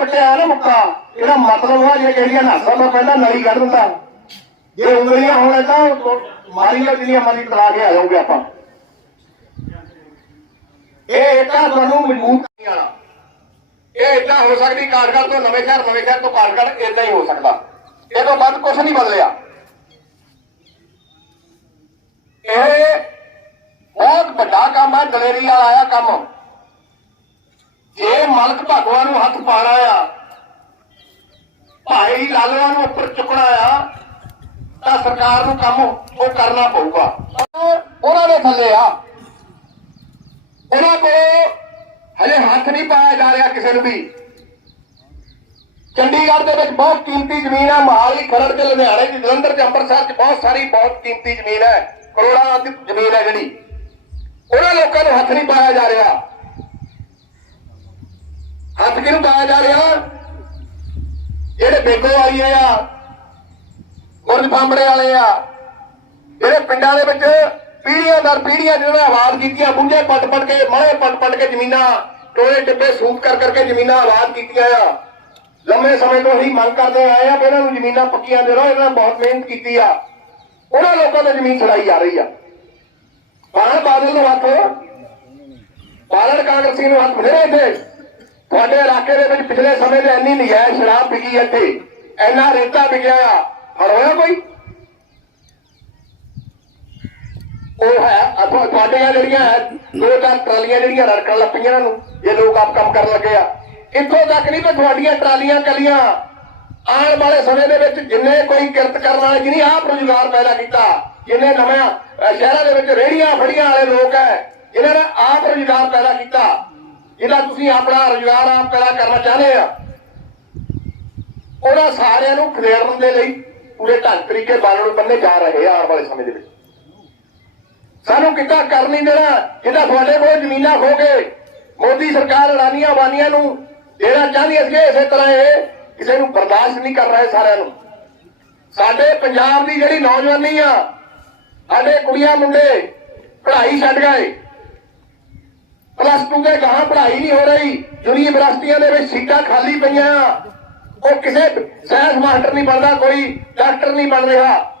ਪੱਟਿਆ ਨਾ ਮੁੱਕਾ। ਇਹਦਾ ਮਤਲਬ ਆ ਜੇ ਕਿਹੜੀਆਂ ਨਾਸਾਂ ਤੋਂ ਪਹਿਲਾਂ ਨਲੀ ਕੱਢ ਦਿੰਦਾ ਜੇ ਉਂਗਲੀਆਂ ਹੋਣ ਤਾਂ ਮਾਰੀਆਂ ਜਿਹੜੀਆਂ ਮਾਰੀ ਤਲਾ ਕੇ ਆ ਜਾਓਗੇ ਆਪਾਂ। ਇਹ ਇੱਟਾਂ ਤੁਹਾਨੂੰ ਮਜ਼ਬੂਤ ਕਰਨੀਆਂ ਵਾਲਾ। ਇਹ ਇਦਾਂ ਹੋ ਸਕਦੀ ਕਾਰਗਰ ਤੋਂ ਨਵੇਂ ਸ਼ਹਿਰ ਨਵੇਂ ਸ਼ਹਿਰ ਤੋਂ ਕਾਰਗਰ ਇਦਾਂ ਹੀ ਹੋ ਸਕਦਾ। ਇਹ ਤੋਂ ਵੱਧ ਕੁਝ ਨਹੀਂ ਬਦਲਿਆ। ਇਹ ਬਹੁਤ ਵੱਡਾ ਕੰਮ ਹੈ, ਦਲੇਰੀ ਵਾਲਾ ਆਇਆ ਕੰਮ। ਜੇ ਮਲਕ ਭਗਵਾਨ ਨੂੰ ਹੱਥ ਪਾਣਾ ਆ। ਭਾਈ ਲਾਲਵਾ ਨੂੰ ਉੱਪਰ ਚੁੱਕਣਾ ਆ, ਤਾਂ ਸਰਕਾਰ ਨੂੰ ਕੰਮ ਉਹ ਕਰਨਾ ਪਊਗਾ। ਉਹਨਾਂ ਦੇ ਥੱਲੇ ਆ। ਉਹਨਾਂ ਕੋਲ ਹਲੇ ਹੱਥ ਨਹੀਂ ਪਾਇਆ ਜਾ ਰਿਹਾ ਕਿਸੇ ਨੂੰ ਵੀ। ਚੰਡੀਗੜ੍ਹ ਦੇ ਵਿੱਚ ਬਹੁਤ ਕੀਮਤੀ ਜ਼ਮੀਨ ਹੈ ਮਹਾਲੀ, ਖਰੜ ਤੇ ਲੁਧਿਆਣੇ ਚ ਜਲੰਧਰ ਚ ਅੰਮ੍ਰਿਤਸਰ ਚ ਬਹੁਤ ਸਾਰੀ ਬਹੁਤ ਕੀਮਤੀ ਜ਼ਮੀਨ ਹੈ। ਕਰੋੜਾਂ ਦੀ ਜ਼ਮੀਨ ਹੈ ਜਿਹੜੀ। ਉਹਨਾਂ ਲੋਕਾਂ ਨੂੰ ਹੱਥ ਨਹੀਂ ਪਾਇਆ ਜਾ ਰਿਹਾ। ਹੱਥ ਕਿਹਨੂੰ ਪਾਇਆ ਜਾ ਰਿਹਾ? ਜਿਹੜੇ ਬੇਗੋ ਵਾਲੀਏ ਆ, ਗੁਰਜ ਫਾਂਬੜੇ ਵਾਲੇ ਆ, ਜਿਹੜੇ ਪਿੰਡਾਂ ਦੇ ਵਿੱਚ ਪੀੜੀਆਂ ਦਰ ਪੀੜੀਆਂ ਜਿਹਨਾਂ ਨੇ ਆਵਾਜ਼ ਕੀਤੀਆਂ ਬੁੰਝੇ ਪੱਟ ਪੱਟ ਕੇ ਮਾਰੇ ਪੱਟ ਪੱਟ ਕੇ ਜ਼ਮੀਨਾਂ, ਟੋਏ ਟਿੱਬੇ ਸੂਤ ਕਰ ਕਰਕੇ ਜ਼ਮੀਨਾਂ ਆਵਾਜ਼ ਕੀਤੀਆਂ ਆ। ਲੰਮੇ ਸਮੇਂ ਤੋਂ ਅਸੀਂ ਮੰਗ ਕਰਦੇ ਆਏ ਆ ਵੀ ਇਹਨਾਂ ਨੂੰ ਜ਼ਮੀਨਾਂ ਪੱਕੀਆਂ ਦੇ ਦਿਓ, ਇਹਨਾਂ ਨੇ ਬਹੁਤ ਮਿਹਨਤ ਕੀਤੀ ਆ। ਉਹਨਾਂ ਲੋਕਾਂ ਤੋਂ ਜ਼ਮੀਨ ਛੜਾਈ ਜਾ ਰਹੀ ਆ। ਬਾਣ ਬਾਦਲ ਨੂੰ ਹੱਥ ਬਾਲਣ ਕਾਂਗਰਸੀ ਨੂੰ ਹੱਥ ਬਥੇਰੇ ਇੱਥੇ। ਤੁਹਾਡੇ ਇਲਾਕੇ ਦੇ ਵਿੱਚ ਪਿਛਲੇ ਸਮੇਂ ਦੇ ਇੰਨੀ ਨਜਾਇਜ਼ ਸ਼ਰਾਬ ਵਿਕੀ ਇੱਥੇ। ਇੰਨਾ ਰੇਤਾ ਵਿਕਿਆ ਆ। ਫੜ ਹੋਇਆ ਕੋਈ? ਉਹ ਹੈ, ਅਥਵਾ ਤੁਹਾਡੀਆਂ ਜਿਹੜੀਆਂ ਦੋ ਚਾਰ ਟਰਾਲੀਆਂ ਜਿਹੜੀਆਂ ਰੜਕਣ ਲੱਗ ਪਈਆਂ ਇਹਨਾਂ ਨੂੰ ਇਹ ਲੋਕ ਆਪ ਕੰਮ ਕਰਨ ਲੱਗੇ ਆ। ਇੱਥੋਂ ਤੱਕ ਨਹੀਂ ਕਿ ਤੁਹਾਡੀਆਂ ਟਰਾਲੀਆਂ ਕਲੀਆਂ। ਆਉਣ ਵਾਲੇ ਸਮੇਂ ਦੇ ਵਿੱਚ ਜਿੰਨੇ ਕੋਈ ਕਿਰਤ ਕਰਨ ਵਾਲੇ ਜਿਹਨੇ ਆਪ ਰੁਜ਼ਗਾਰ ਪੈਦਾ ਕੀਤਾ, ਜਿੰਨੇ ਨਵਾਂ ਸ਼ਹਿਰਾਂ ਦੇ ਵਿੱਚ ਰੇੜੀਆਂ ਫੜੀਆਂ ਵਾਲੇ ਲੋਕ ਹੈ, ਜਿਨ੍ਹਾਂ ਨੇ ਆਪ ਰੁਜ਼ਗਾਰ ਪੈਦਾ ਕੀਤਾ। ਜਿਹੜਾ ਤੁਸੀਂ ਆਪਣਾ ਰੁਜ਼ਗਾਰ ਆਪ ਪੈਦਾ ਕਰਨਾ ਚਾਹੁੰਦੇ ਆ। ਉਹਨਾਂ ਸਾਰਿਆਂ ਨੂੰ ਖਦੇੜਨ ਦੇ ਲਈ ਪੂਰੇ ਢੰਗ ਤਰੀਕੇ ਬਾਲਣ ਬੰਨੇ ਜਾ ਰਹੇ ਆ ਆਉਣ ਵਾਲੇ ਸਮੇਂ ਦੇ ਵਿੱਚ। ਸਾਨੂੰ ਕਿੱਦਾਂ ਕਰ ਨਹੀਂ ਦੇਣਾ ਜਿਹਦਾ ਤੁਹਾਡੇ ਕੋਲ ਜ਼ਮੀਨਾਂ ਖੋ ਕੇ ਮੋਦੀ ਸਰਕਾਰ ਅਡਾਨੀਆਂ ਵਾਨੀਆਂ ਨੂੰ ਦੇਣਾ ਚਾਹੁੰਦੀ ਹੈ ਇਸੇ ਤਰ੍ਹਾਂ ਇਹ ਕਿਸੇ ਨੂੰ ਬਰਦਾਸ਼ਤ ਨਹੀਂ ਕਰ ਰਹੇ ਸਾਰਿਆਂ ਨੂੰ। ਸਾਡੇ ਪੰਜਾਬ ਦੀ ਜਿਹੜੀ ਨੌਜਵਾਨੀ ਆ, ਸਾਡੇ ਕੁੜੀਆਂ ਮੁੰਡੇ ਪੜ੍ਹਾਈ ਛੱਡ ਗਏ। ਪਲੱਸ 2 ਦੇ ਗਾਹਾਂ ਪੜ੍ਹਾਈ ਨਹੀਂ ਹੋ ਰਹੀ। ਯੂਨੀਵਰਸਿਟੀਆਂ ਦੇ ਵਿੱਚ ਸੀਟਾਂ ਖਾਲੀ ਪਈਆਂ। ਉਹ ਕਿਸੇ ਸਾਇੰਸ ਮਾਸਟਰ ਨਹੀਂ ਬਣਦਾ ਕੋਈ, ਡਾਕਟਰ ਨਹੀਂ ਬਣ ਰਿਹਾ।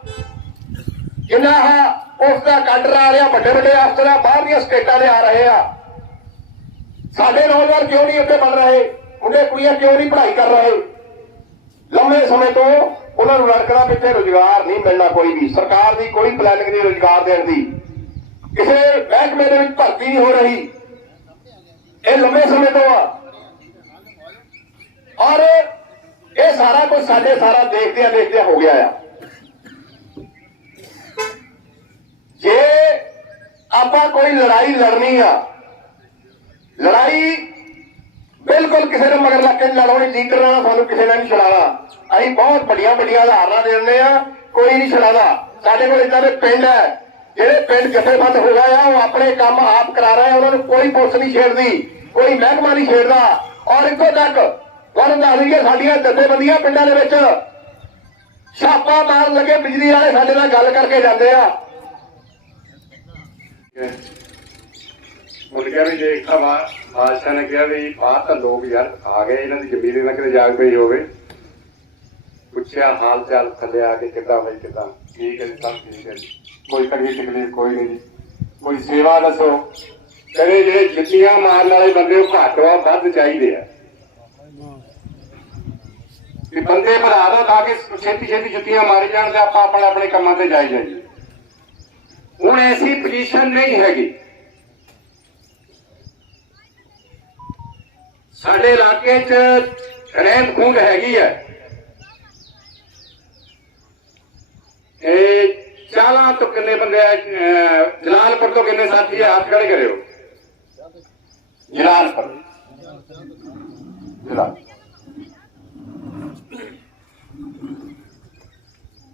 ਜਿੰਨਾ ਆ ਉਸ ਦਾ ਕਾਡਰ ਆ ਰਿਹਾ, ਵੱਡੇ ਵੱਡੇ ਅਫਸਰ ਬਾਹਰਲੀਆਂ ਸਟੇਟਾਂ ਦੇ ਆ ਰਹੇ ਆ। ਸਾਡੇ ਨੌਜਵਾਨ ਕਿਉਂ ਨਹੀਂ ਉੱਥੇ ਬਣ ਰਹੇ? ਮੁੰਡੇ ਕੁੜੀਆਂ ਕਿਉਂ ਨਹੀਂ ਪੜ੍ਹਾਈ ਕਰ ਰਹੇ? ਲੰਮੇ ਸਮੇਂ ਤੋਂ ਉਹਨਾਂ ਨੂੰ ਲੜਕਣਾ ਪਿੱਛੇ ਰੁਜ਼ਗਾਰ ਨਹੀਂ ਮਿਲਣਾ ਕੋਈ ਵੀ। ਸਰਕਾਰ ਦੀ ਕੋਈ ਪਲੈਨਿੰਗ ਨਹੀਂ ਰੁਜ਼ਗਾਰ ਦੇਣ ਦੀ। ਕਿਸੇ ਮਹਿਕਮੇ ਦੇ ਵਿੱਚ ਭਰਤੀ ਨਹੀਂ ਹੋ ਰਹੀ। ਇਹ ਲੰਮੇ ਸਮੇਂ ਤੋਂ ਆ। ਔਰ ਇਹ ਸਾਰਾ ਕੁਝ ਸਾਡੇ ਸਾਰਾ ਦੇਖਦਿਆਂ ਦੇਖਦਿਆਂ ਹੋ ਗਿਆ ਆ। ਜੇ ਆਪਾਂ ਕੋਈ ਲੜਾਈ ਲੜਨੀ ਆ, ਲੜਾਈ ਬਿਲਕੁਲ ਕਿਸੇ ਦੇ ਮਗਰ ਲੱਗ ਕੇ ਨਹੀਂ ਲੜਾਉਣੀ ਲੀਡਰ ਨਾਲ ਸਾਨੂੰ ਕਿਸੇ ਨੇ ਨਹੀਂ ਛੜਾਣਾ ਅਸੀਂ ਬਹੁਤ ਵੱਡੀਆਂ ਵੱਡੀਆਂ ਉਦਾਹਰਨਾਂ ਦੇ ਦਿੰਦੇ ਆ, ਕੋਈ ਨਹੀਂ ਛੜਾਦਾ ਸਾਡੇ ਕੋਲ ਇਦਾਂ ਦੇ ਪਿੰਡ ਹੈ ਜਿਹੜੇ ਪਿੰਡ ਜਥੇਬੰਦ ਹੋ ਗਏ ਆ, ਉਹ ਆਪਣੇ ਕੰਮ ਆਪ ਕਰਾ ਰਹੇ ਆ, ਉਹਨਾਂ ਨੂੰ ਕੋਈ ਪੁਲਿਸ ਨਹੀਂ ਛੇੜਦੀ, ਕੋਈ ਮਹਿਕਮਾ ਨਹੀਂ ਛੇੜਦਾ। ਔਰ ਇੱਥੋਂ ਤੱਕ ਤੁਹਾਨੂੰ ਦੱਸ ਦਈਏ, ਸਾਡੀਆਂ ਜਥੇਬੰਦੀਆਂ ਪਿੰਡਾਂ ਦੇ ਵਿੱਚ ਛਾਪਾ ਮਾਰਨ ਲੱਗੇ, ਬਿਜਲੀ ਵਾਲੇ ਸਾਡੇ ਨਾਲ ਗੱਲ ਕਰਕੇ ਜਾਂਦੇ ਆ। ਮੁੜ ਕੇ ਵੀ ਦੇਖਾ ਵਾ ਬਾਦਸ਼ਾਹ ਨੇ ਕਿਹਾ ਵੀ ਬਾਹਰ ਤਾਂ ਲੋਕ ਯਾਰ ਆ ਗਏ, ਇਹਨਾਂ ਦੀ ਜ਼ਮੀਨ ਇਹਨਾਂ ਕਿਤੇ ਜਾਗ ਪਈ ਹੋਵੇ। ਪੁੱਛਿਆ, ਹਾਲ ਚਾਲ ਥੱਲੇ ਆ ਕੇ ਕਿੱਦਾਂ ਬਈ, ਕਿੱਦਾਂ? ਠੀਕ ਹੈ ਜੀ, ਸਭ ਠੀਕ ਹੈ ਜੀ। ਕੋਈ ਤਕਲੀਫ ਤਕਲੀਫ ਕੋਈ ਨਹੀਂ ਜੀ। ਕੋਈ ਸੇਵਾ ਦੱਸੋ। ਕਹਿੰਦੇ ਜਿਹੜੇ ਜੁੱਤੀਆਂ ਮਾਰਨ ਵਾਲੇ ਬੰਦੇ, ਉਹ ਘੱਟ ਵਾ, ਵੱਧ ਚਾਹੀਦੇ ਆ। ਵੀ ਬੰਦੇ ਭਰਾ ਦਾ ਤਾਂ ਕਿ ਛੇਤੀ ਛੇਤੀ ਜੁੱਤੀਆਂ ਮਾਰੀ ਜਾਣ ਤੇ ਆਪਾਂ ਆਪਣੇ ਆਪਣੇ ਕੰਮਾਂ ਤੇ ਜਾਈ ਜਾਈਏ। ਹੁਣ ਐਸੀ ਪੋਜੀਸ਼ਨ ਨਹੀਂ ਹੈਗੀ। ਸਾਡੇ ਇਲਾਕੇ 'ਚ ਰਹਿੰਦ ਖੂੰਦ ਹੈਗੀ ਹੈ ਇਹ ਚਾਲਾਂ ਤੋਂ ਕਿੰਨੇ ਬੰਦੇ ਆ ਜਲਾਲਪੁਰ ਤੋਂ ਕਿੰਨੇ ਸਾਥੀ ਆ? ਹੱਥ ਖੜੇ ਕਰਿਓ। ਜਲਾਲਪੁਰ। ਜਲਾਲ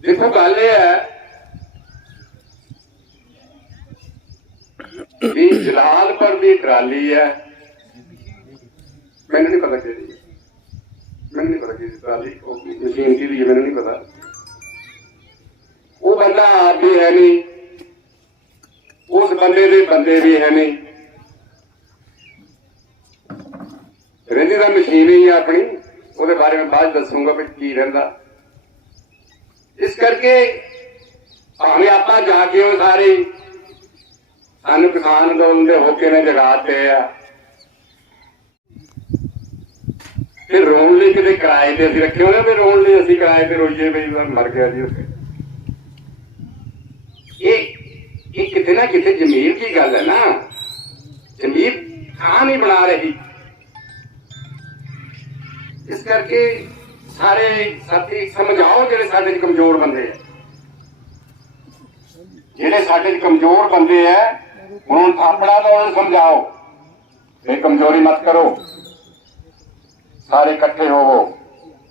ਦੇਖੋ, ਗੱਲ ਇਹ ਹੈ ਵੀ ਜਲਾਲਪੁਰ ਦੀ ਟਰਾਲੀ ਹੈ। ਮੈਨੂੰ ਨਹੀਂ ਪਤਾ ਕਿਹੜੀ ਮੈਨੂੰ ਨਹੀਂ ਪਤਾ ਕਿਹਦੀ ਟਰਾਲੀ ਉਹ ਮਸ਼ੀਨ ਕਿਹਦੀ ਹੈ, ਮੈਨੂੰ ਨਹੀਂ ਪਤਾ। ਉਹ ਬੰਦਾ ਆਪ ਵੀ ਹੈ ਨਹੀਂ। ਉਸ ਬੰਦੇ ਦੇ ਬੰਦੇ ਵੀ ਹੈ ਨਹੀਂ। ਰਹਿੰਦੀ ਤਾਂ ਮਸ਼ੀਨ ਹੀ ਹੈ ਆਪਣੀ। ਉਹਦੇ ਬਾਰੇ ਮੈਂ ਬਾਅਦ ਦੱਸੂਗਾ ਵੀ ਕੀ ਰਹਿੰਦਾ। ਇਸ ਕਰਕੇ ਭਾਵੇਂ ਆਪਾਂ ਜਾ ਕੇ ਉਹ ਸਾਰੇ ਸਾਨੂੰ ਕਿਸਾਨ ਅੰਦੋਲਨ ਦੇ ਹੋਕੇ ਨੇ ਜਗਾਤੇ ਆ। ਫਿਰ ਰੋਣ ਲਈ ਕਿਤੇ ਕਿਰਾਏ ਤੇ ਅਸੀਂ ਰੱਖੇ ਹੋਏ ਆ, ਵੀ ਰੋਣ ਲਈ ਅਸੀਂ ਕਿਰਾਏ ਤੇ ਰੋਈਏ ਵੀ ਮਰ ਗਿਆ ਜੀ। ਉੱਥੇ ਇਹ ਇਹ ਕਿਤੇ ਨਾ ਕਿਤੇ ਜ਼ਮੀਰ ਦੀ ਗੱਲ ਹੈ ਨਾ। ਜ਼ਮੀਰ ਥਾਂ ਨਹੀਂ ਬਣਾ ਰਹੀ। ਇਸ ਕਰਕੇ ਸਾਰੇ ਸਾਥੀ ਸਮਝਾਓ ਜਿਹੜੇ ਸਾਡੇ ਚ ਕਮਜ਼ੋਰ ਬੰਦੇ ਆ। ਜਿਹੜੇ ਸਾਡੇ ਚ ਕਮਜ਼ੋਰ ਬੰਦੇ ਆ, ਹੁਣ ਥਾਪੜਾ ਤਾਂ ਉਹਨਾਂ ਨੂੰ ਸਮਝਾਓ। ਇਹ ਕਮਜ਼ੋਰੀ ਮਤ ਕਰੋ। ਸਾਰੇ ਇਕੱਠੇ ਹੋਵੋ।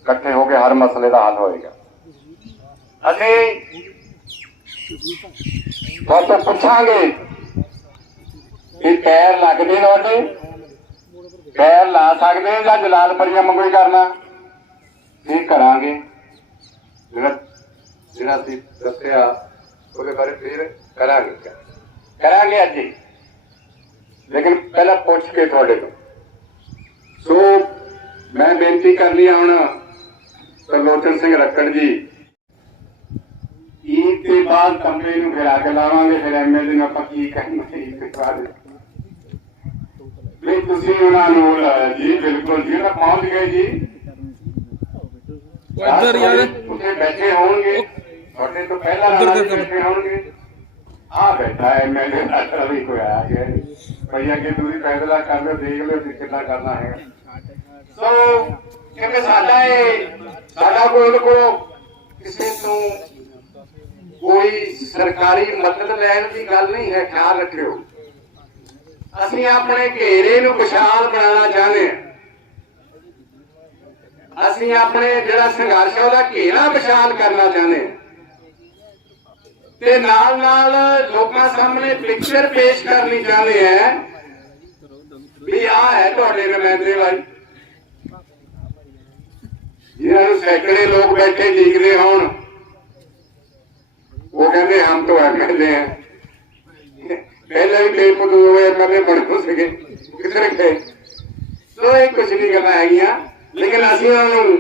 ਇਕੱਠੇ ਹੋ ਕੇ ਹਰ ਮਸਲੇ ਦਾ ਹੱਲ ਹੋਏਗਾ। ਅਸੀਂ ਤੁਹਾਨੂੰ ਪੁੱਛਾਂਗੇ ਕਿ ਪੈਰ ਲੱਗਦੇ ਤੁਹਾਡੇ? ਉਹਦੇ ਪੈਰ ਲਾ ਸਕਦੇ ਨੇ ਜਾਂ ਜਲਾਲ ਪਰੀਆਂ ਵਾਂਗੂ ਕਰਨਾ? ਇਹ ਕਰਾਂਗੇ। ਜਿਹੜਾ ਜਿਹੜਾ ਅਸੀਂ ਦੱਸਿਆ, ਉਹਦੇ ਬਾਰੇ ਫਿਰ ਕਰਾਂਗੇ। ਕਰਾਂਗੇ ਅੱਜ ਲੇਕਿਨ ਪਹਿਲਾਂ ਪੁੱਛ ਕੇ ਤੁਹਾਡੇ ਤੋਂ। ਸੋ, ਮੈਂ ਬੇਨਤੀ ਕਰਨੀ ਆ ਹੁਣ ਤਰਲੋਚਨ ਸਿੰਘ ਰੱਕੜ ਜੀ ਦੇ ਬਾਅਦ ਕਮਰੇ ਨੂੰ ਘਿਰਾ ਕੇ ਲਾਵਾਂਗੇ ਫਿਰ ਐਮਐਲਏ ਨੂੰ ਆਪਾਂ ਕੀ ਕਹਾਂਗੇ ਈਦ ਦੇ। ਬਾਅਦ ਵੀ ਤੁਸੀਂ ਉਹਨਾਂ ਨੂੰ ਲਾਇਆ ਜੀ ਬਿਲਕੁਲ ਜੀ ਉਹਨਾਂ ਪਹੁੰਚ ਗਏ ਜੀ। ਇੱਧਰ ਯਾਰ ਉੱਥੇ ਬੈਠੇ ਹੋਣਗੇ। ਤੁਹਾਡੇ ਤੋਂ ਪਹਿਲਾਂ ਕਰ। ਬੈਠੇ ਹੋਣਗੇ। ਆ ਬੈਠਾ ਹੈ ਐਮਐਲਏ ਦਾ ਵੀ ਕੋਈ ਆ ਗਿਆ ਭਈਆ ਕਿ ਤੁਸੀਂ ਫੈਸਲਾ ਕਰ ਲਓ ਦੇਖ ਲਓ ਕਿ ਕਿੱਦਾਂ ਕਰਨਾ ਹੈ ਸੋ ਕਿਉਂਕਿ ਸਾਡਾ ਇਹ ਸਾਡਾ ਕੋਈ ਕੋਲ ਕਿਸੇ ਤੋਂ ਕੋਈ ਸਰਕਾਰੀ ਮਦਦ ਲੈਣ ਦੀ ਗੱਲ ਨਹੀਂ ਹੈ, ਖਿਆਲ ਰੱਖਿਓ। ਅਸੀਂ ਆਪਣੇ ਘੇਰੇ ਨੂੰ ਵਿਸ਼ਾਲ ਬਣਾਉਣਾ ਚਾਹੁੰਦੇ ਹਾਂ। ਅਸੀਂ ਆਪਣੇ ਜਿਹੜਾ ਸੰਘਰਸ਼ ਉਹਦਾ ਘੇਰਾ ਵਿਸ਼ਾਲ ਕਰਨਾ ਚਾਹੁੰਦੇ ਹਾਂ। ਤੇ ਨਾਲ ਨਾਲ ਲੋਕਾਂ ਸਾਹਮਣੇ ਪਿਕਚਰ ਪੇਸ਼ ਕਰਨੀ ਚਾਹੁੰਦੇ ਹਾਂ ਵੀ ਆ ਹੈ ਤੁਹਾਡੇ ਨੁਮਾਇੰਦੇ ਵਾਲੀ ਜਿਹਨਾਂ ਨੂੰ ਸੈਂਕੜੇ ਲੋਕ ਬੈਠੇ ਦੇਖਦੇ ਹੋਣ। ਉਹ ਕਹਿੰਦੇ, ਹਮ ਤੋਂ ਐਮਐਲਏ ਹੈ ਪਹਿਲਾਂ ਵੀ ਕਈ ਮੁੱਦੇ ਹੋਏ ਐਮਐਲਏ ਬਣੇ ਸੀਗੇ, ਕਿੱਧਰ ਗਏ? ਸੋ ਇਹ ਕੁਝ ਨਹੀਂ ਗੱਲਾਂ ਹੈਗੀਆਂ, ਲੇਕਿਨ ਅਸੀਂ ਉਹਨਾਂ ਨੂੰ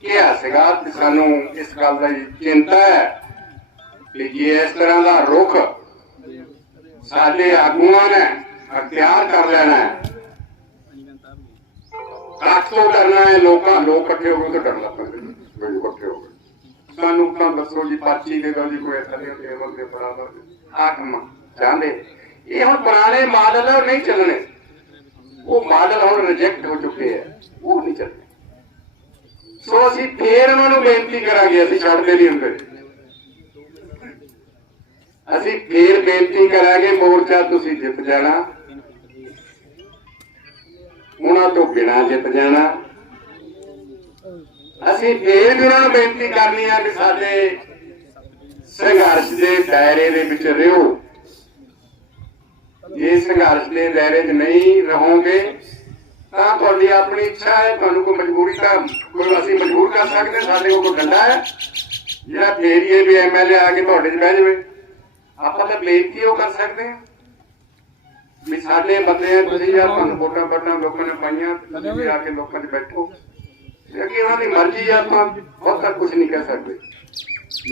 ਕਿਹਾ ਸੀਗਾ ਕਿ ਸਾਨੂੰ ਇਸ ਗੱਲ ਦੀ ਚਿੰਤਾ ਹੈ ਕਿ ਜੇ ਇਸ ਤਰ੍ਹਾਂ ਦਾ ਰੁਖ ਸਾਡੇ ਆਗੂਆਂ ਨੇ ਅਖਤਿਆਰ ਕਰ ਲੈਣਾ ਹੈ ਕੱਟ ਤੋਂ ਡਰਨਾ ਹੈ, ਲੋਕਾਂ, ਲੋਕ ਇਕੱਠੇ ਹੋ ਕੇ ਤਾਂ ਡਰ ਲੱਗਦਾ ਲੋਕ ਇਕੱਠੇ ਹੋ ਗਏ ਸਾਨੂੰ ਤਾਂ ਦੱਸੋ ਜੀ, ਪਰਚੀ ਦੇ ਦਿਓ ਜੀ, ਕੋਈ ਏਦਾਂ ਦੇ ਟੇਬਲ ਦੇ ਬਰਾਬਰ ਆ ਕੰਮ ਚਾਹੁੰਦੇ ਇਹ ਹੁਣ ਪੁਰਾਣੇ ਮਾਡਲ ਨਹੀਂ ਚੱਲਣੇ। ਉਹ ਮਾਡਲ ਹੁਣ ਰਿਜੈਕਟ ਹੋ ਚੁੱਕੇ ਆ। ਉਹ ਨਹੀਂ ਚੱਲਣੇ। ਸੋ ਅਸੀਂ ਫੇਰ ਉਹਨਾਂ ਨੂੰ ਬੇਨਤੀ ਕਰਾਂਗੇ, ਅਸੀਂ ਛੱਡਦੇ ਨਹੀਂ ਹੁੰਦੇ। ਅਸੀਂ ਫੇਰ ਬੇਨਤੀ ਕਰਾਂਗੇ, ਮੋਰਚਾ ਤੁਸੀਂ ਜਿੱਤ ਜਾਣਾ। ਉਹਨਾਂ ਤੋਂ ਬਿਨਾਂ ਜਿੱਤ ਜਾਣਾ। ਅਸੀਂ ਫੇਰ ਵੀ ਉਹਨਾਂ ਨੂੰ ਬੇਨਤੀ ਕਰਨੀ ਆ ਕਿ ਸਾਡੇ ਸੰਘਰਸ਼ ਦੇ ਦਾਇਰੇ ਦੇ ਵਿੱਚ ਰਹੋ। ਜੇ ਸੰਘਰਸ਼ ਦੇ ਦਾਇਰੇ 'ਚ ਨਹੀਂ ਰਹੋਗੇ, ਤਾਂ ਤੁਹਾਡੀ ਆਪਣੀ ਇੱਛਾ ਹੈ, ਤੁਹਾਨੂੰ ਕੋਈ ਮਜਬੂਰੀ ਤਾਂ ਕੋਈ ਅਸੀਂ ਮਜਬੂਰ ਕਰ ਸਕਦੇ ਸਾਡੇ ਕੋਲ ਕੋਈ ਡੰਡਾ ਹੈ। ਜਿਹੜਾ ਫੇਰੀਏ ਵੀ ਐਮਐਲਏ ਆ ਕੇ ਤੁਹਾਡੇ 'ਚ ਬਹਿ ਜਾਵੇ। ਆਪਾਂ ਤਾਂ ਬੇਨਤੀ ਉਹ ਕਰ ਸਕਦੇ ਹਾਂ ਵੀ ਸਾਡੇ ਬੰਦੇ ਆ, ਤੁਸੀਂ ਯਾਰ ਤੁਹਾਨੂੰ ਵੋਟਾਂ ਪਟਾਂ ਲੋਕਾਂ ਨੇ ਪਾਈਆਂ, ਤੁਸੀਂ ਆ ਕੇ ਲੋਕਾਂ 'ਚ ਬੈਠੋ। ਜੇ ਉਹਨਾਂ ਦੀ ਮਰਜ਼ੀ ਆ, ਆਪਾਂ ਬਹੁਤਾ ਕੁਝ ਨਹੀਂ ਕਹਿ ਸਕਦੇ।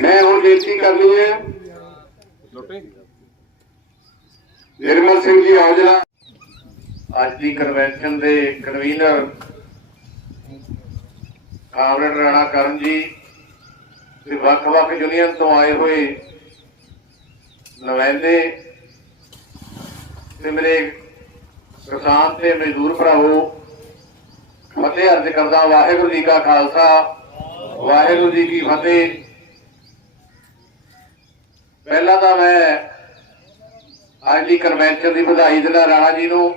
ਮੈਂ ਹੁਣ ਬੇਨਤੀ ਕਰਨੀ ਹੈ, ਨਿਰਮਲ ਸਿੰਘ ਜੀ ਔਜਲਾ, ਅੱਜ ਦੀ ਕਨਵੈਨਸ਼ਨ ਦੇ ਕਨਵੀਨਰ ਕਾਮਰੇਡ ਰਾਣਾ ਕਰਨ ਜੀ ਤੇ ਵੱਖ-ਵੱਖ ਯੂਨੀਅਨ ਤੋਂ ਆਏ ਹੋਏ ਨੁਮਾਇੰਦੇ ਤੇ ਮੇਰੇ ਕਿਸਾਨ ਤੇ ਮਜ਼ਦੂਰ ਭਰਾਵੋ ਫਤਿਹ ਅਰਜ਼ ਕਰਦਾ ਵਾਹਿਗੁਰੂ ਜੀ ਕਾ ਖਾਲਸਾ, ਵਾਹਿਗੁਰੂ ਜੀ ਕੀ ਫਤਿਹ। ਪਹਿਲਾਂ ਤਾਂ ਮੈਂ ਅੱਜ ਦੀ ਕਨਵੈਨਸ਼ਨ ਦੀ ਵਧਾਈ ਦਿੰਦਾ ਰਾਣਾ ਜੀ ਨੂੰ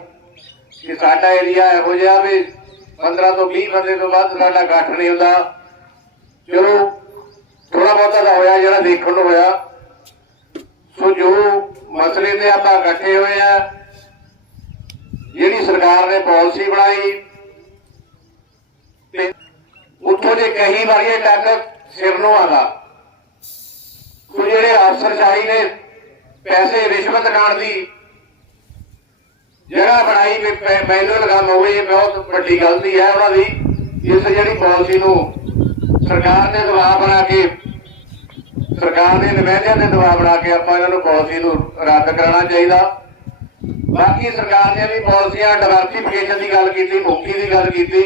ਕਿ ਸਾਡਾ ਏਰੀਆ ਇਹੋ ਜਿਹਾ ਵੀ 15 ਤੋਂ 20 ਬੰਦੇ ਤੋਂ ਵੱਧ ਸਾਡਾ ਇਕੱਠ ਨਹੀਂ ਹੁੰਦਾ। ਚਲੋ ਥੋੜਾ ਬਹੁਤਾ ਦਾ ਹੋਇਆ, ਜਿਹੜਾ ਦੇਖਣ ਨੂੰ ਹੋਇਆ। ਸੋ ਜੋ ਮਸਲੇ ਤੇ ਆਪਾਂ ਇਕੱਠੇ ਹੋਏ ਆ, ਜਿਹੜੀ ਸਰਕਾਰ ਨੇ ਪਾਲਿਸੀ ਬਣਾਈ ਉੱਥੋਂ ਦੇ ਕਈ ਵਾਰੀ ਤੱਕ ਸਿਰ ਨੂੰ ਆਗਾ ਸੋ ਜਿਹੜੇ ਅਫਸਰਸ਼ਾਹੀ ਨੇ ਪੈਸੇ ਰਿਸ਼ਵਤ ਖਾਣ ਦੀ ਜਗ੍ਹਾ ਬਣਾਈ ਵੀ ਪੈ- ਹੋਵੇ ਬਹੁਤ ਵੱਡੀ ਗਲਤੀ ਹੈ ਉਹਨਾਂ ਦੀ। ਇਸ ਜਿਹੜੀ ਪਾਲਿਸੀ ਨੂੰ ਸਰਕਾਰ ਨੇ ਦਬਾਅ ਬਣਾ ਕੇ, ਸਰਕਾਰ ਦੇ ਨੁਮਾਇੰਦਿਆਂ ਨੇ ਦਬਾਅ ਬਣਾ ਕੇ ਆਪਾਂ ਇਹਨਾਂ ਨੂੰ ਪਾਲਿਸੀ ਨੂੰ ਰੱਦ ਕਰਾਉਣਾ ਚਾਹੀਦਾ। ਬਾਕੀ ਸਰਕਾਰ ਨੇ ਵੀ ਪਾਲਿਸੀਆਂ ਡਿਵਰਸਿਫਿਕੇਸ਼ਨ ਦੀ ਗੱਲ ਕੀਤੀ ਮੁਕਤੀ ਦੀ ਗੱਲ ਕੀਤੀ।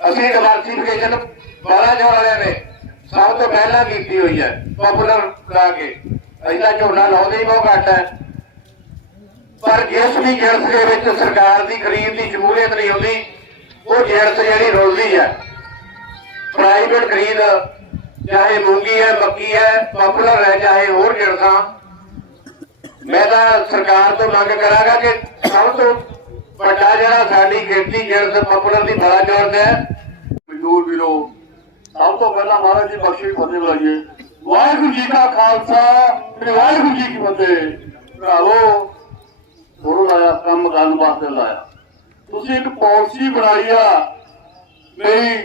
ਅਸੀਂ ਡਿਵਰਸਿਫਿਕੇਸ਼ਨ ਬਾਲਾ ਜੋੜ ਵਾਲਿਆਂ ਨੇ ਸਭ ਤੋਂ ਪਹਿਲਾਂ ਕੀਤੀ ਹੋਈ ਹੈ ਪਪੂਲਰ ਲਾ ਕੇ। ਐਸਾ ਝੋਨਾ ਲਾਉਂਦੇ ਹੀ ਬਹੁਤ ਘੱਟ ਹੈ। ਪਰ ਜਿਸ ਵੀ ਜਿਣਸ ਦੇ ਵਿੱਚ ਸਰਕਾਰ ਦੀ ਖਰੀਦ ਦੀ ਸ਼ਮੂਲੀਅਤ ਨਹੀਂ ਹੁੰਦੀ, ਉਹ ਜਿਣਸ ਜਿਹੜੀ ਰੁਲਦੀ ਹੈ। ਪ੍ਰਾਈਵੇਟ ਖਰੀਦ, ਚਾਹੇ ਮੂੰਗੀ ਹੈ, ਮੱਕੀ ਹੈ ਪਪੂਲਰ ਹੈ, ਚਾਹੇ ਹੋਰ ਜਿਣਸਾਂ ਮੈਂ ਤਾਂ ਸਰਕਾਰ ਤੋਂ ਮੰਗ ਕਰਾਂਗਾ ਕਿ ਸਭ ਤੋਂ ਵੱਡਾ ਜਿਹੜਾ ਸਾਡੀ ਖੇਤੀ ਜਿਣਸ ਪਪੂਲਰ ਦੀ ਬੜਾ ਜ਼ੋਰ ਹੈ, ਮਜ਼ਦੂਰ ਵੀਰੋ, ਸਭ ਤੋਂ ਪਹਿਲਾਂ ਮਹਾਰਾਜ ਜੀ ਬਖਸ਼ੀ ਫਤਿਹ ਬੁਲਾਈਏ। ਵਾਹਿਗੁਰੂ ਜੀ ਕਾ ਖਾਲਸਾ ਵਾਹਿਗੁਰੂ ਜੀ ਕੀ ਫਤਿਹ। ਭਰਾਵੋ ਥੋੜਾ ਲਾਇਆ ਕੰਮ ਕਰਨ ਵਾਸਤੇ ਲਾਇਆ। ਤੁਸੀਂ ਇੱਕ ਪਾਲਿਸੀ ਬਣਾਈ ਆ, ਮੇਰੀ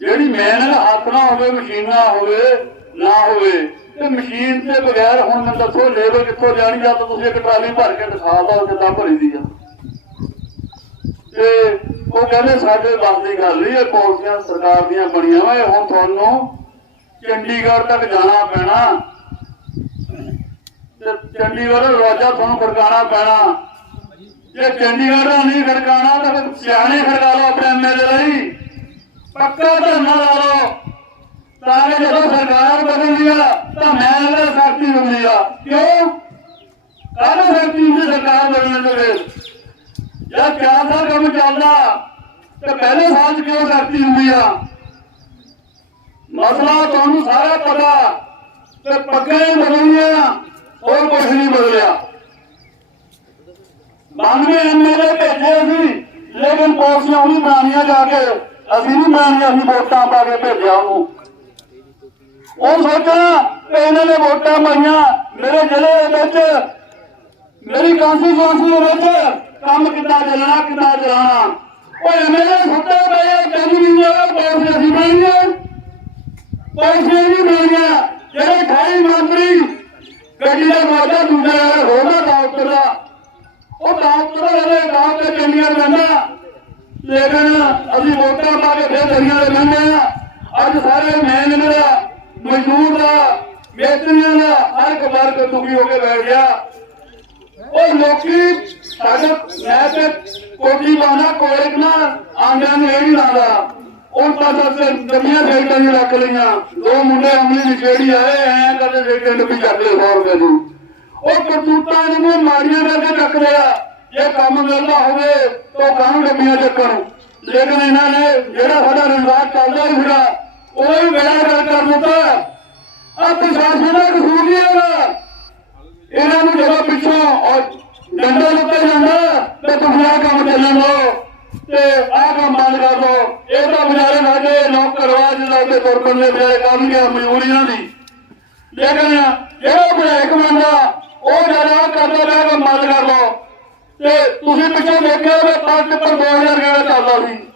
ਜਿਹੜੀ ਮਿਹਨਤ ਹੱਥ ਨਾ ਹੋਵੇ, ਮਸ਼ੀਨ ਨਾ ਹੋਵੇ ਨਾ ਹੋਵੇ, ਤੇ ਮਸ਼ੀਨ ਤੇ ਬਗੈਰ ਹੁਣ ਮੈਨੂੰ ਦੱਸੋ, ਲੇਬਰ ਕਿੱਥੋਂ ਜਾਣੀ ਜਾਂ ਤਾਂ ਤੁਸੀਂ ਇੱਕ ਟਰਾਲੀ ਭਰ ਕੇ ਦਿਖਾ ਦਿਓ, ਕਿੱਦਾਂ ਭਰੀ ਦੀ ਆ। ਤੇ ਉਹ ਕਹਿੰਦੇ ਸਾਡੇ ਵੱਸ ਦੀ ਗੱਲ ਨਹੀਂ ਇਹ ਪਾਲਿਸੀਆਂ ਸਰਕਾਰ ਦੀਆਂ ਬਣੀਆਂ ਵਾ ਹੁਣ ਤੁਹਾਨੂੰ ਚੰਡੀਗੜ੍ਹ ਤੱਕ ਜਾਣਾ ਪੈਣਾ। ਤੇ ਚੰਡੀਗੜ੍ਹ ਰੋਜ਼ਾ ਤੁਹਾਨੂੰ ਖੜਕਾਣਾ ਪੈਣਾ। ਜੇ ਚੰਡੀਗੜ੍ਹ ਦਾ ਨਹੀਂ ਖੜਕਾਣਾ ਤਾਂ ਸਿਆਣੇ ਖੜਕਾ ਲਓ ਆਪਣੇ ਐਮਐਲਏ ਲਈ। ਪੱਕਾ ਧਰਨਾ ਲਾ ਲਓ। ਤਾਂ ਕਿ ਜਦੋਂ ਸਰਕਾਰ ਬਦਲਦੀ ਆ, ਤਾਂ ਮੈਂ ਇਹਦਾ ਸਾਥੀ ਹੁੰਦੀ ਆ। ਕਿਉਂ? ਕਾਹਦੇ ਸਾਥੀ ਸਰਕਾਰ ਬਦਲਣ ਦੇ ਵੇਲੇ ਚਾਰ ਸਾਲ ਕੰਮ ਚੱਲਦਾ? ਤੇ ਪਹਿਲੇ ਸਾਲ ਚ ਕਿਉਂ ਕਰਤੀ ਹੁੰਦੀ ਆ? ਮਸਲਾ ਤੁਹਾਨੂੰ ਸਾਰਾ ਪਤਾ। ਤੇ ਪੱਕੇ ਬਦਲੀਆਂ ਹੋਰ ਕੁਝ ਨਹੀਂ ਬਦਲਿਆ। 92 ਐਮਐਲਏ ਭੇਜੇ ਸੀ, ਲੇਕਿਨ ਪਾਲਿਸੀਆਂ ਉਹਨੀ ਬਣਾਉਣੀਆਂ ਜਾ ਕੇ, ਅਸੀਂ ਨਹੀਂ ਬਣਾਉਣੀਆਂ ਅਸੀਂ ਵੋਟਾਂ ਪਾ ਕੇ ਭੇਜਿਆ ਉਹਨੂੰ। ਉਹ ਸੋਚਣਾ ਕਿ ਇਹਨਾਂ ਨੇ ਵੋਟਾਂ ਪਾਈਆਂ ਮੇਰੇ ਜ਼ਿਲ੍ਹੇ ਵਿੱਚ, ਮੇਰੀ ਕਾਂਸਟੀਚੁਐਂਸੀ ਦੇ ਵਿੱਚ। ਕੰਮ ਕਿੱਦਾਂ ਚੱਲਣਾ ਕਿੱਦਾਂ ਚਲਾਣਾ ਉਹ ਐਮਐਲਏ ਸੁੱਤੇ ਪਏ ਆ, ਨਹੀਂ ਆ ਪਾਲਿਸੀ ਅਸੀਂ ਬਣਾਈਆਂ ਪਾਲਿਸੀ ਨਹੀਂ ਬਣਾਈਆਂ ਜਿਹੜੇ ਖਾਈ ਮੰਤਰੀ ਗੱਡੀ ਦਾ ਮਾਦਾ ਦੂਜਾ ਹੋਣਾ ਡਾਕਟਰ ਦਾ ਉਹ ਡਾਕਟਰ ਵਾਲੇ ਗਾਂਵ ਤੇ ਚੰਡੀਗੜ੍ਹ ਰਹਿੰਦਾ ਲੇਕਿਨ ਅਸੀਂ ਵੋਟਾਂ ਪਾ ਕੇ ਫਿਰ ਦਰੀਆਂ ਦੇ ਰਹਿੰਦੇ ਆ। ਅੱਜ ਸਾਰੇ ਮੈਨ ਦਾ ਮਜ਼ਦੂਰ ਦਾ ਮੇਤਰੀਆਂ ਦਾ ਹਰ ਇੱਕ ਵਰਗ ਦੁਖੀ ਹੋ ਕੇ ਬੈਠ ਗਿਆ। ਉਹ ਲੋਕੀ ਸਾਡੇ ਮੈਂ ਤੇ ਕੋਟੀ ਬਾਣਾ ਕੋਲਕ ਨਾ ਆਂਡਿਆਂ ਨੂੰ ਇਹ ਨਹੀਂ ਲਾਦਾ ਉਹ ਤਾਂ ਸੱਤ ਦਮੀਆਂ ਫੇਟਾਂ ਨਹੀਂ ਰੱਖ ਲਈਆਂ। ਦੋ ਮੁੰਡੇ ਅਮਲੀ ਦੀ ਆਏ, ਐ ਕਰਦੇ ਫੇਟੇ ਡੱਬੀ ਚੱਕ ਲਏ 100 ਰੁਪਏ ਦੀ ਉਹ ਕਰਤੂਤਾਂ ਨੂੰ ਮਾਰੀਆਂ ਕਰਕੇ ਚੱਕਦੇ ਆ, ਜੇ ਕੰਮ ਮਿਲਦਾ ਹੋਵੇ, ਤਾਂ ਕਾਹਨੂੰ ਡੱਬੀਆਂ ਚੱਕਣ। ਲੇਕਿਨ ਇਹਨਾਂ ਨੇ ਜਿਹੜਾ ਸਾਡਾ ਰੁਜ਼ਗਾਰ ਚੱਲਦਾ ਸੀਗਾ, ਉਹ ਵੀ ਬੇੜਾ ਕਰ ਕਰ ਦਿੱਤਾ। ਆ ਪ੍ਰਸ਼ਾਸਨ ਦਾ ਕਸੂਰ ਨਹੀਂ ਹੈਗਾ। ਇਹਨਾਂ ਨੂੰ ਜਦੋਂ ਪਿੱਛੋਂ ਡੰਡਾ ਲੁੱਟਿਆ ਜਾਂਦਾ ਤੇ ਤੁਸੀਂ ਆਹ ਕੰਮ ਚੱਲਣ ਦਿਓ। ਤੇ ਆਹ ਕੰਮ ਬੰਦ ਕਰ ਦਿਓ। ਇਹ ਤਾਂ ਵਿਚਾਰੇ ਸਾਡੇ ਲੋਕ ਕਰਵਾ ਜਿਹਨਾਂ ਦੇ ਤੁਰ ਪੈਂਦੇ ਵਿਚਾਰੇ ਕੰਮ ਗਿਆ ਮਜਬੂਰੀਆਂ ਦੀ। ਲੇਕਿਨ ਜਿਹੜਾ ਵਿਧਾਇਕ ਬਣਦਾ ਉਹ ਜਿਹੜਾ ਕਰਦਾ ਰਿਹਾ ਕੰਮ ਬੰਦ ਕਰ ਲਓ। ਤੇ ਤੁਸੀਂ ਪਿੱਛੋਂ ਦੇਖਿਆ ਮੈਂ ਪੰਜ ਪਰ 2000 ਰੁਪਏ ਚੱਲਦਾ ਸੀ।